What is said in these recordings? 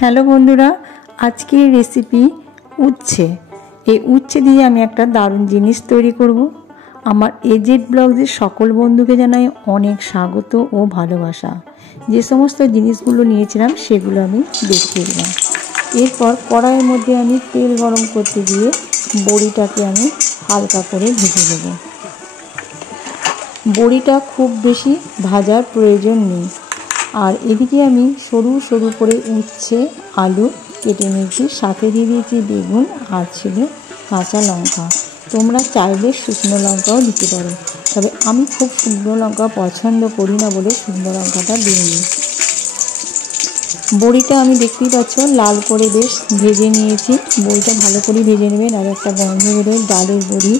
Hello বন্ধুরা, আজকের recipe উচ্ছে। এই উচ্ছে দিয়ে আমি একটা দারুণ জিনিস তৈরি করব। আমার এজেড ব্লগসের সকল বন্ধুকে জানাই অনেক স্বাগত ও ভালোবাসা। যে সমস্ত জিনিসগুলো নিয়েছিলাম সেগুলো আমি দেখিয়ে দিলাম। এরপর কড়াইয়ের মধ্যে আমি তেল গরম করতে দিয়ে বড়িটাকে আমি হালকা করে ভেজে দেব। বড়িটা খুব বেশি ভাজার প্রয়োজন নেই। আর এদিকে আমি সরু সরু করে উচ্ছে আলু কেটে নিয়েছি, সাথে দিয়ে দিয়েছি বেগুন আর ছিল কাঁচা লঙ্কা। তোমরা চাইলে শুকনো লঙ্কাও দিতে পারো, তবে আমি খুব শুকনো লঙ্কা পছন্দ করি না বলে শুকনো লঙ্কাটা দিইনি। বড়িটা আমি দেখতেই পাচ্ছ লাল করে বেশ ভেজে নিয়েছি। বড়িটা ভালো করে ভেজে নেবেন, আর একটা গন্ধ বেরোয় ডালের বড়ি।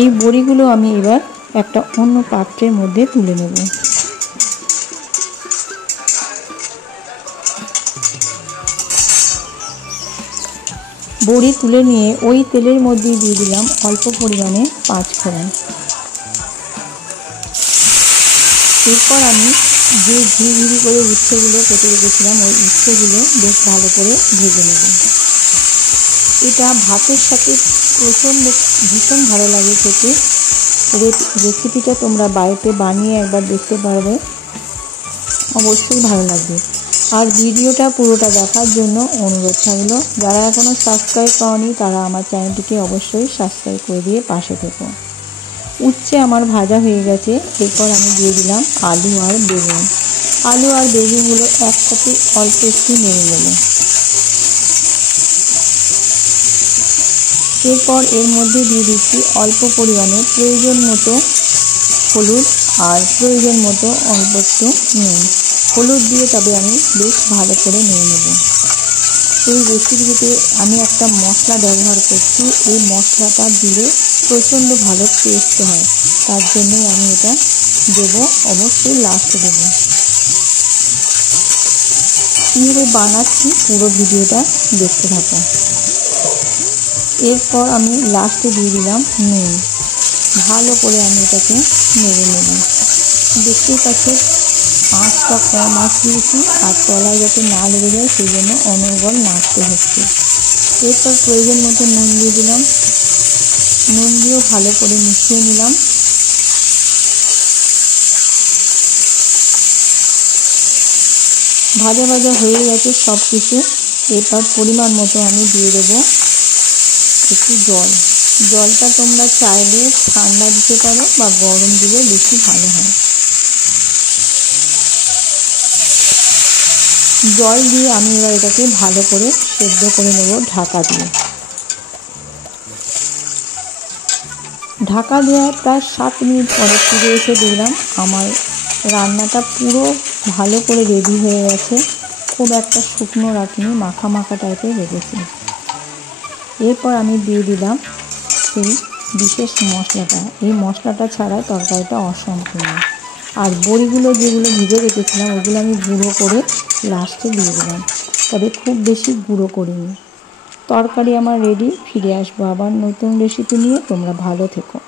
এই বড়িগুলো আমি এবার একটা অন্য পাত্রের মধ্যে তুলে নেব। বড়ি তুলে নিয়ে ওই তেলের মধ্যে দিয়ে দিলাম অল্প পরিমাণে 5 ফোড়ন। এরপর আমি যে ঝিরিঝিরি করে উচ্ছেগুলো কেটে রেখেছিলাম ওই উচ্ছেগুলো বেশ ভালো করে ভেজে নেব। এটা ভাতের সাথে ভীষণ ভালো লাগে খেতে। রেসিপিটা তোমরা বাড়িতে বানিয়ে একবার দেখতে পারবে, অবশ্যই ভালো লাগবে। আর ভিডিওটা পুরোটা দেখার জন্য অনুরোধ থাকলো, যারা এখনও সাবস্ক্রাইব করনি তারা আমার চ্যানেলটিকে অবশ্যই সাবস্ক্রাইব করে দিয়ে পাশে থেকো। উচ্ছে আমার ভাজা হয়ে গেছে। এরপর আমি দিয়ে দিলাম আলু আর বেগুন। আলু আর বেগুনগুলো একসাথে অল্প একটু নেড়ে নেব। এরপর এর মধ্যে দিয়ে দিচ্ছি অল্প পরিমাণে প্রয়োজন মতো হলুদ আর প্রয়োজন মতো অল্প একটু নুন। হলুদ দিয়ে তবে আমি বেশ ভালো করে নিয়ে নেব। এই রেসিপিতে আমি একটা মশলা ব্যবহার করছি। এই মশলাটা দিলে প্রচণ্ড ভালো টেস্ট হয়, তার জন্যই আমি এটা দেব, অবশ্যই লাস্টে দেব। কীভাবে বানাচ্ছি পুরো ভিডিওটা দেখতে থাকো। এরপর আমি লাস্টে দিয়ে দিলাম নুন। ভালো করে আমি এটাকে নেড়ে নেব। দেখতেই পাচ্ছি আঁচটা কম আঁচ দিয়েছি, আর তলায় যাতে না লেগে যায় সেই জন্য অনর্গল নাড়তে হচ্ছে। এরপর প্রয়োজন মতো নুন দিয়ে দিলাম। নুন দিয়েও ভালো করে মিশিয়ে নিলাম। ভাজা ভাজা হয়ে গেছে সব কিছু। এরপর পরিমাণ মতো আমি দিয়ে দেবো একটু জল। জলটা তোমরা চাইলে ঠান্ডা দিতে পারো বা গরম দিলে বেশি ভালো হয়। জল দিয়ে আমি এবার এটাকে ভালো করে সেদ্ধ করে নেব ঢাকা দিয়ে। ঢাকা দেওয়ার প্রায় 7 মিনিট পরে ফিরে এসে দেখলাম আমার রান্নাটা পুরো ভালো করে রেডি হয়ে গেছে। খুব একটা শুকনো রাখিনি, মাখা মাখা টাইপের রেখেছি। এরপর আমি দিয়ে দিলাম সেই বিশেষ মশলাটা। এই মশলাটা ছাড়া তরকারিটা অসম্পূর্ণ। আর বড়িগুলো যেগুলো ভিজে রেখেছিলাম ওগুলো আমি গুঁড়ো করে লাস্টে দিয়ে দিলাম, তবে খুব বেশি গুঁড়ো করিনি। তরকারি আমার রেডি। ফিরে আসবো আবার নতুন রেসিপি নিয়ে। তোমরা ভালো থেকো।